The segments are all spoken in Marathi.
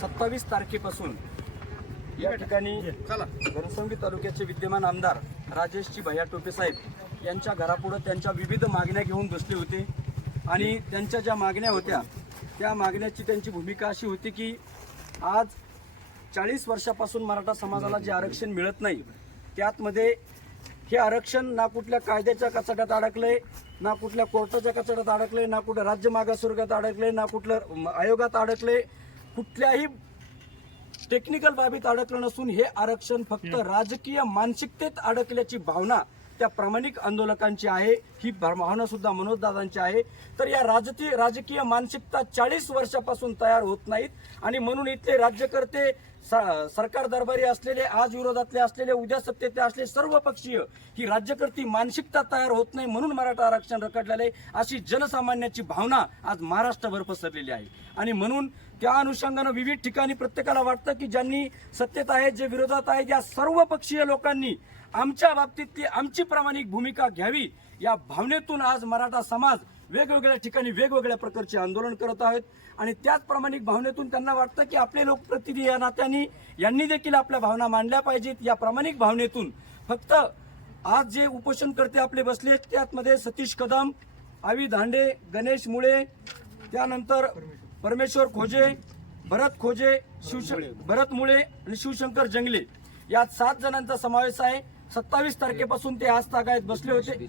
27 तारखेपासून या ठिकाणी घनसंगी तालुक्याचे विद्यमान आमदार राजेशजी भैया टोपे साहेब यांच्या घरापुढे त्यांच्या विविध मागण्या घेऊन बसले होते आणि त्यांच्या ज्या मागण्या होत्या त्या मागण्याची त्यांची भूमिका अशी होती की आज 40 वर्षापासून मराठा समाजाला जे आरक्षण मिळत नाही त्यातमध्ये हे आरक्षण ना कुठल्या कायद्याच्या कचाट्यात अडकले, ना कुठल्या कोर्टाच्या कचाट्यात अडकले, ना कुठल्या राज्य मागासवर्गात अडकले, ना कुठल्या आयोगात अडकले, कुठल्याही टेक्निकल बाबीत अडकलं नसून हे आरक्षण फक्त राजकीय मानसिकतेत अडकल्याची भावना त्या प्रामाणिक आंदोलकांची आहे। ही भावना सुद्धा मनोजदादांची आहे। तर या राजकीय मानसिकता 40 वर्षापासून तयार होत नाहीत आणि म्हणून इथले राज्यकर्ते सरकार दरबारी असलेले, आज विरोधातले असलेले, उद्या सत्तेत असलेले सर्व पक्षीय ही राज्यकर्ती मानसिकता तयार होत नाही म्हणून मराठा आरक्षण रखडलेले अशी जनसामान्याची भावना आज महाराष्ट्रभर पसरलेली आहे। आणि म्हणून त्या अनुषंगाने विविध ठिकाणी प्रत्येकाला वाटतं की ज्यांनी सत्तेत आहेत, जे विरोधात आहेत, या सर्व पक्षीय लोकांनी आमच्या बाबतीतली आमची प्रामाणिक भूमिका घ्यावी या भावनेतून आज मराठा समाज वेगवेगळ्या ठिकाणी वेगवेगळ्या प्रकारचे आंदोलन करत आहेत। आणि त्याच प्रामाणिक भावनेतून त्यांना वाटतं की आपले लोकप्रतिनिधी या नात्याने यांनी देखील आपल्या भावना मांडल्या पाहिजेत। या प्रामाणिक भावनेतून फक्त आज जे उपोषणकर्ते आपले बसले त्यामध्ये सतीश कदम, आवी धांडे, गणेश मुळे, त्यानंतर परमेश्वर खोजे, भरत खोजे, भरत मुळे आणि शिवशंकर जंगले या 7 जणांचा समावेश आहे। 27 तारखेपासून ते आज तागायत बसले होते।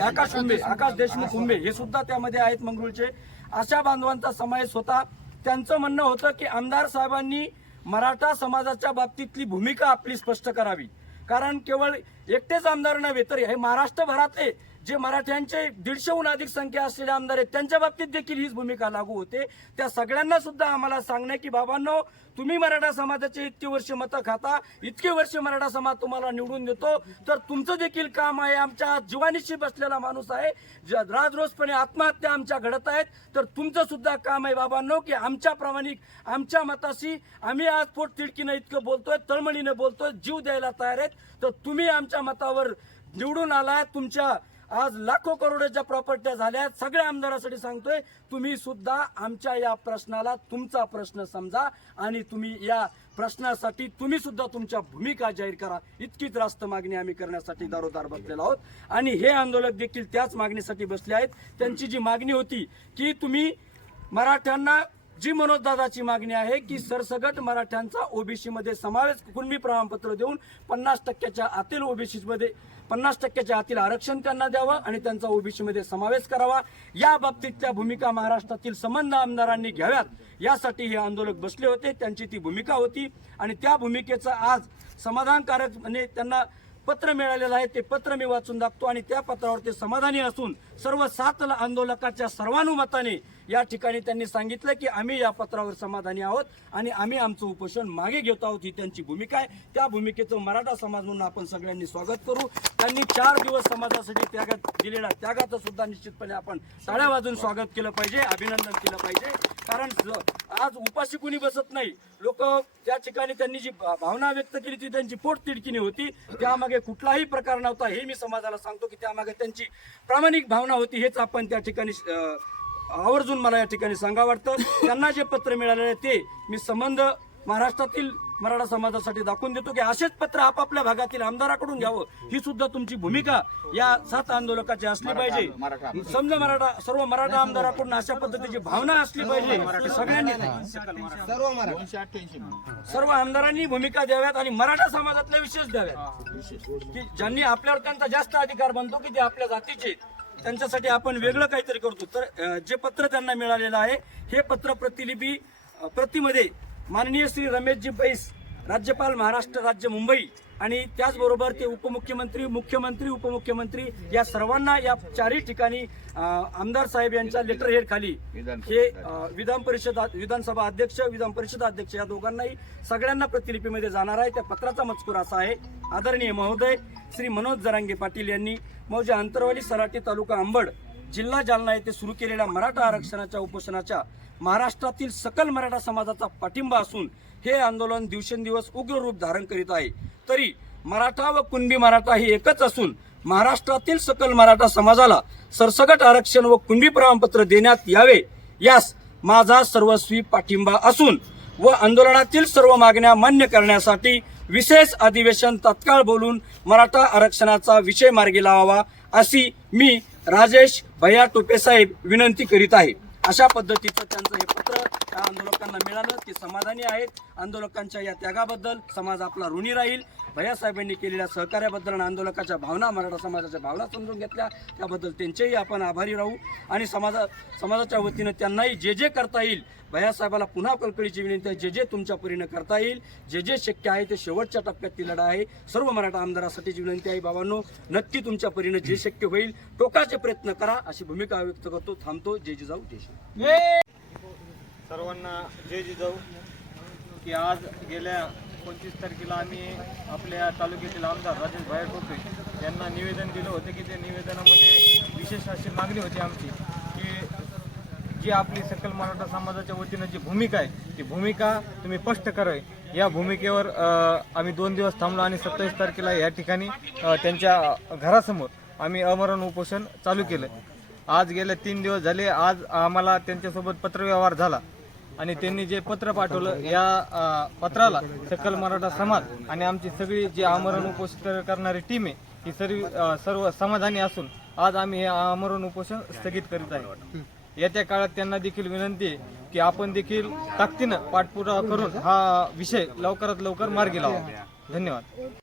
आकाश देशमुख उंबे हे सुद्धा त्यामध्ये आहेत मंगरुळचे। अशा बांधवांचा समावेश होता। त्यांचं म्हणणं होतं की आमदार साहेबांनी मराठा समाजाच्या बाबतीतली भूमिका आपली स्पष्ट करावी, कारण केवळ एकटेच आमदार नव्हे तर हे महाराष्ट्रभरातले जे मराठ्यांचे 150हून अधिक संख्या असलेले आमदार आहेत त्यांच्या बाबतीत देखील हीच भूमिका लागू होते। त्या सगळ्यांना सुद्धा आम्हाला सांगणे की बाबांनो, तुम्ही मराठा समाजाचे इतके वर्ष मतं खाता, इतके वर्ष मराठा समाज तुम्हाला निवडून देतो, तर तुमचं देखील काम आहे। आमच्या जीवानीशी बसलेला माणूस आहे, राजरोसपणे आत्महत्या आमच्या घडत आहेत, तर तुमचं सुद्धा काम आहे बाबांनो की आमच्या प्रामाणिक आमच्या मताशी आम्ही आज पोट तिडकीनं इतकं बोलतोय, तळमळीनं बोलतोय, जीव द्यायला तयार आहेत, तर तुम्ही आमच्या मतावर निवडून आलाय। तुमच्या आज लाखो करोडच्या प्रॉपर्ट्या झाल्या। सगळ्या आमदारांसाठी सांगतोय, तुम्ही सुद्धा आमच्या या प्रश्नाला तुमचा प्रश्न समजा आणि तुम्ही या प्रश्नासाठी तुम्ही सुद्धा तुमच्या भूमिका जाहीर करा। इतकीच रास्त मागणी आम्ही करण्यासाठी दारोदार बसलेलो आहोत आणि हे आंदोलक देखील त्याच मागणीसाठी बसले आहेत। त्यांची जी मागणी होती की तुम्ही मराठ्यांना, जी मनोजदादाची मागणी आहे की सरसगट मराठ्यांचा ओबीसी मध्ये समावेश, कुणबी प्रमाणपत्र देऊन 50% आतील ओबीसी मध्ये 50% आतील आरक्षण त्यांना द्यावं आणि त्यांचा ओबीसी मध्ये समावेश करावा। या बाबतीतल्या भूमिका महाराष्ट्रातील संबंध आमदारांनी घ्याव्यात यासाठी हे आंदोलक बसले होते। त्यांची ती भूमिका होती आणि त्या भूमिकेचं आज समाधानकारक म्हणजे त्यांना पत्र मिळालेलं आहे। ते पत्र मी वाचून दाखवतो आणि त्या पत्रावर ते समाधानी असून सर्व 7 आंदोलकाच्या सर्वानुमताने या ठिकाणी त्यांनी सांगितलं की आम्ही या पत्रावर समाधानी आहोत आणि आम्ही आमचं उपोषण मागे घेत आहोत। ही त्यांची भूमिका आहे। त्या भूमिकेचं मराठा समाज म्हणून आपण सगळ्यांनी स्वागत करू। त्यांनी 4 दिवस समाजासाठी त्यागात दिलेला त्यागाचं सुद्धा निश्चितपणे आपण टाळ्या वाजून स्वागत केलं पाहिजे, अभिनंदन केलं पाहिजे, कारण आज उपाशी कुणी बसत नाही। लोक त्या ठिकाणी त्यांनी जी भावना व्यक्त केली ती त्यांची पोट तिडकीने होती, त्यामागे कुठलाही प्रकार नव्हता हे मी समाजाला सांगतो की त्यामागे त्यांची प्रामाणिक भावना होती। हेच आपण त्या ठिकाणी आवर्जून मला या ठिकाणी सांगा वाटतं। त्यांना जे पत्र मिळालेले आहे ते मी संबंध महाराष्ट्रातील मराठा समाजासाठी दाखवून देतो की असेच पत्र आपापल्या भागातील आमदाराकडून घ्यावं, ही सुद्धा तुमची भूमिका या 7 आंदोलकाची असली पाहिजे। समजा सर्व मराठा आमदाराकडून अशा पद्धतीची भावना असली पाहिजे की सगळ्यांनी सर्व आमदारांनी भूमिका द्याव्यात आणि मराठा समाजातल्या विशेष द्याव्यात की ज्यांनी आपल्यावर त्यांचा जास्त अधिकार बनतो की ते आपल्या जातीचे, त्यांच्यासाठी आपण वेगळं काहीतरी करतो। तर जे पत्र त्यांना मिळालेलं आहे हे पत्र प्रतिमध्ये माननीय श्री रमेशजी बैस, राज्यपाल महाराष्ट्र राज्य मुंबई आणि त्याचबरोबर ते उपमुख्यमंत्री, मुख्यमंत्री, उपमुख्यमंत्री या सर्वांना या 4ही ठिकाणी आमदार साहेब यांच्या लेटर हेड खाली हे विधानसभा अध्यक्ष, विधान परिषद अध्यक्ष या दोघांनाही सगळ्यांना प्रतिलिपीमध्ये जाणार आहे। त्या पत्राचा मजकूर असा आहे, आदरणीय महोदय श्री मनोज जरांगे पाटील यांनी मौजे अंतरवाली, सराटी, तालुका अंबड, जिल्हा जालना येथे सुरू केलेल्या मराठा आरक्षणाच्या उपोषणाच्या महाराष्ट्रातील सकल मराठा समाजाचा पाठिंबा असून हे आंदोलन दिवसेंदिवस उग्र रूप धारण करीत आहे। तरी मराठा व कुणबी मराठा हे एकच असून महाराष्ट्रातील सकल मराठा समाजाला सरसगट आरक्षण व कुणबी प्रमाणपत्र देण्यात यावे यास माझा सर्वस्वी पाठिंबा असून व आंदोलनातील सर्व मागण्या मान्य करण्यासाठी विशेष अधिवेशन तत्काळ बोलून मराठा आरक्षणाचा विषय मार्गी लावावा अशी मी राजेश भैया टोपे साहेब विनंती करीत आहे. अशा पद्धतीचं त्यांचं हे पत्र त्या आंदोलकांना मिळालं. ते समाधानी आहेत. आंदोलकांच्या या त्यागाबद्दल समाज आपला ऋणी राहील. भैयासाहेबांनी केलेल्या सहकार्याबद्दल आणि आंदोलकाच्या भावना, मराठा समाजाच्या भावना समजून घेतल्या त्याबद्दल त्यांचेही आपण आभारी राहू. आणि समाजाच्या वतीनं त्यांनाही जे जे करता येईल, भैयासाहेबाला पुन्हा कळकळीची विनंती आहे, जे जे तुमच्या परीनं करता येईल, जे जे शक्य आहे ते शेवटच्या टप्प्यात लढा आहे. सर्व मराठा आमदारासाठीची विनंती आहे. बाबांनो, नक्की तुमच्या परीनं जे शक्य होईल टोकाचे प्रयत्न करा अशी भूमिका व्यक्त करतो. थांबतो. जय जिजाऊ जय शिवराय. सर्वांना जय जिजाऊ. की आज गेल्या 25 तारखेला आम्ही आपल्या तालुक्यातील आमदार राजेश भैया टोपे यांना निवेदन दिलं होतं की त्या निवेदनामध्ये विशेष अशी मागणी होती आमची की जी आपली सकल मराठा समाजाच्या वतीनं जी भूमिका आहे ती भूमिका तुम्ही स्पष्ट करावी. या भूमिकेवर आम्ही 2 दिवस थांबलो आणि 27 तारखेला या ठिकाणी त्यांच्या घरासमोर आम्ही आमरण उपोषण चालू केलं. आज गेले 3 दिवस झाले. आज आम्हाला त्यांच्यासोबत पत्रव्यवहार झाला आणि त्यांनी जे पत्र पाठवलं या पत्राला सकल मराठा समाज आणि आमची सगळी जी आमरण उपोषण करणारी टीम आहे ही सर्व समाधानी असून आज आम्ही हे आमरण उपोषण स्थगित करीत आहे. येत्या काळात त्यांना देखील विनंती आहे की आपण देखील ताकदीनं पाठपुरावा करून हा विषय लवकरात लवकर मार्गी लावा. धन्यवाद.